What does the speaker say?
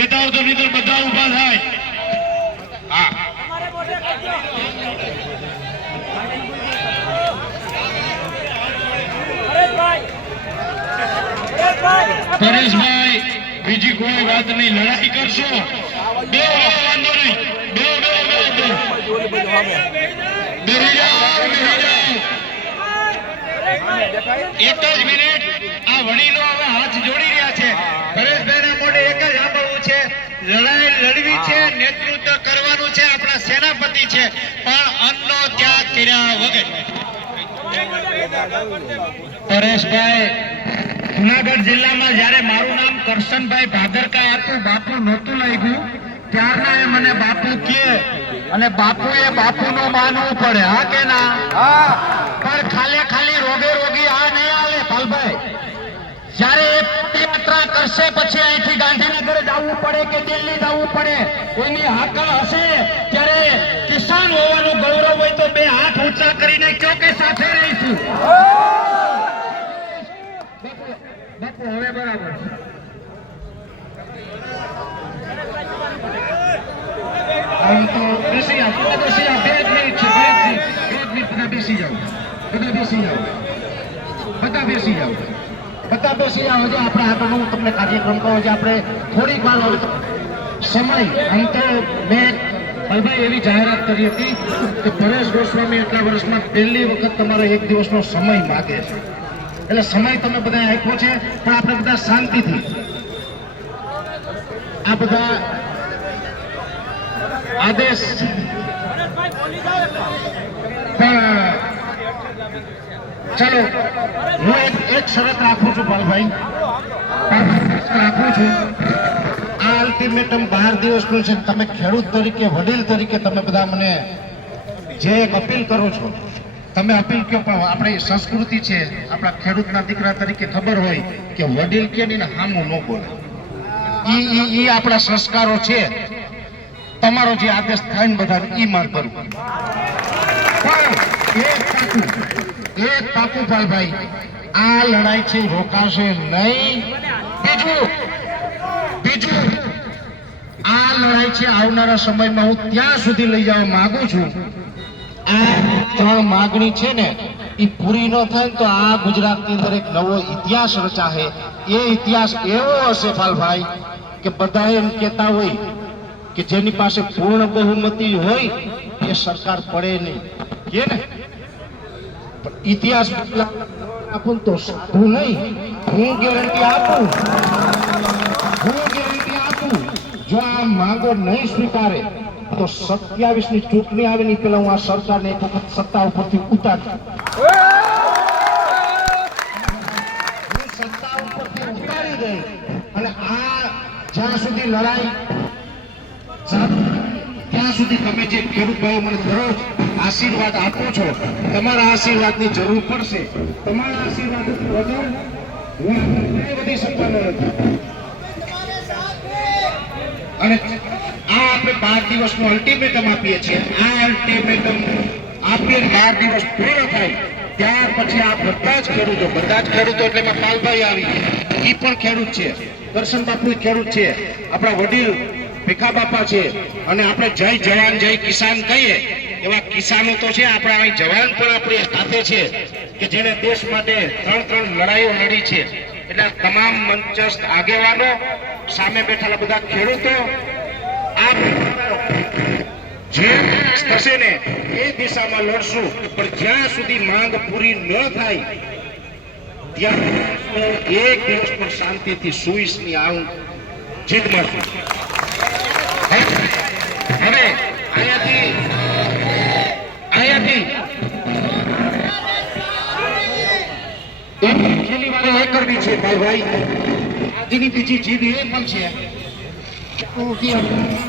કહેતા હો તો નહીં તો બધા ઊભા થાય. હા પરેશભાઈ બીજી કોઈ વાત નહીં, લડાઈ કરશો બે વાંધો નહીં, બે બેહી જાઓ. એક જ મિનિટ, આ વડીલો હવે હાથ જોડી રહ્યા છે. પરેશભાઈના મોઢે એક જ સાંભળવું છે, લડાઈ લડવી છે, નેતૃત્વ કરવાનું છે, આપણા સેનાપતિ છે, પણ અન્નનો ત્યાગ કર્યા વગર. પરેશભાઈ, જુનાગઢ જિલ્લામાં જયારે મારું નામ કરશનભાઈ ભાદરકા હતું, બાપુ નહોતું લાગ્યું ત્યારના એ મને બાપુ કહે, અને બાપુએ બાપુનું માનવું પડે. હા કે ના? પણ ખાલી રોગે રોગી આ નહીં આવે પાલભાઈ. જયારે યાત્રા કરશે પછી અહીંથી ગાંધીનગર જવું પડે કે દિલ્હી જવું પડે, એની હાકલ હશે ત્યારે કિસાન હોવાનું ગૌરવ હોય તો બે હાથ ઊંચા કરીને કયો કે સાથે રહીશું. બાપુ હવે બરાબર છે. આમ તો બેસી જાઓ, બેસી જાઓ, 2 મિનિટ છે, 2 મિનિટ બધા બેસી જાઓ, બધા બેસી જાઓ, બધા બેસી જાઓ, બધા બેસી જાઓ. હજી આપણે આગળનું તમને કાર્યક્રમ કહો, હજી આપણે થોડીક વાર હવે સમય. આમ તો મેં ભાઈ એવી જાહેરાત કરી હતી કે પરેશ ગોસ્વામી એટલા વર્ષમાં પહેલી વખત તમારો 1 દિવસનો સમય માગે છે, એટલે સમય તમે બધા આપ્યો છે, પણ આપણે બધા શાંતિથી આ બધા આદેશ. ચાલો હું એક શરત રાખું છું પાલભાઈ, રાખું છું. આ અલ્ટિમેટમ 12 દિવસનું છે. તમે ખેડૂત તરીકે, વડીલ તરીકે તમે બધા મને જે એક અપીલ કરો છો, તમે અપીલ કહો, પણ આપણી સંસ્કૃતિ છે, આપણા ખેડૂતના દીકરા તરીકે ખબર હોય કે વડીલ કે નહીં સામું ન બોલે. ઈ આપણા સંસ્કારો છે. તમારો જે આદેશ થાય ને બધા ઈ માર કરું. પણ એક પાકું ભાઈ, આ લડાઈ છે રોકાશે નહીં. બીજું આ લડાઈ છે આવનારા સમયમાં હું ત્યાં સુધી લઈ જવા માંગુ છું. આ 3 માગણી છે ને એ પૂરી ન થાય તો આ ગુજરાતની અંદર એક નવો ઇતિહાસ રચાશે. એ ઇતિહાસ એવો હશે પાલભાઈ કે બધા એમ કહેતા હોય કે જેની પાસે પૂર્ણ બહુમતી હોય એ સરકાર પડે નહીં કે ને. ઇતિહાસ આપું તો સારું નહીં. હું ગેરંટી આપું, જો આ માંગો નહીં સ્વીકારે તો 27 ની ચૂંટણી આવે ને પેલા હું આ સરકારને એક વખત સત્તા ઉપરથી ઉતારી દઈ. અને આ જ્યાં સુધી લડાઈ ત્યાં સુધી તમે જે ખેડૂત ભાઈઓ મને દરરોજ આશીર્વાદ આપો છો, તમારા આશીર્વાદની જરૂર પડશે. તમારા આશીર્વાદ વગર હું બધી શકવાનો નથી. અને આ આપણે 12 દિવસનું અલ્ટિમેટમ આપીએ છીએ. આ અલ્ટિમેટમ આપીએ 12 દિવસ પૂરો થાય ત્યાર પછી આ બધા જ ખેડૂતો એટલે એમાં પાલભાઈ આવી, એ પણ ખેડૂત છે, દર્શન બાપુ ખેડૂત છે, આપણા વડીલ ભીખા બાપા છે, અને આપણે જય જવાન જય કિસાન કહીએ એવા કિસાનો તો છે. આપણા અહીં જવાન પણ આપણી સાથે છે કે જેને દેશ માટે 3 લડાઈઓ લડી છે. એટલે તમામ મંચસ્થ આગેવાનો, સામે બેઠેલા બધા ખેડૂતો, આ જે થશે ને એ દિશામાં લડશું. પણ જ્યાં સુધી માંગ પૂરી ન થાય ત્યાં 1 દિવસ પણ શાંતિથી સુઈશ ની આવું જીતમાં છું. હવે અહીંયાથી છેલ્લી વાર એ કરવી છે ભાઈ. આજની બીજી જીત એ પણ છે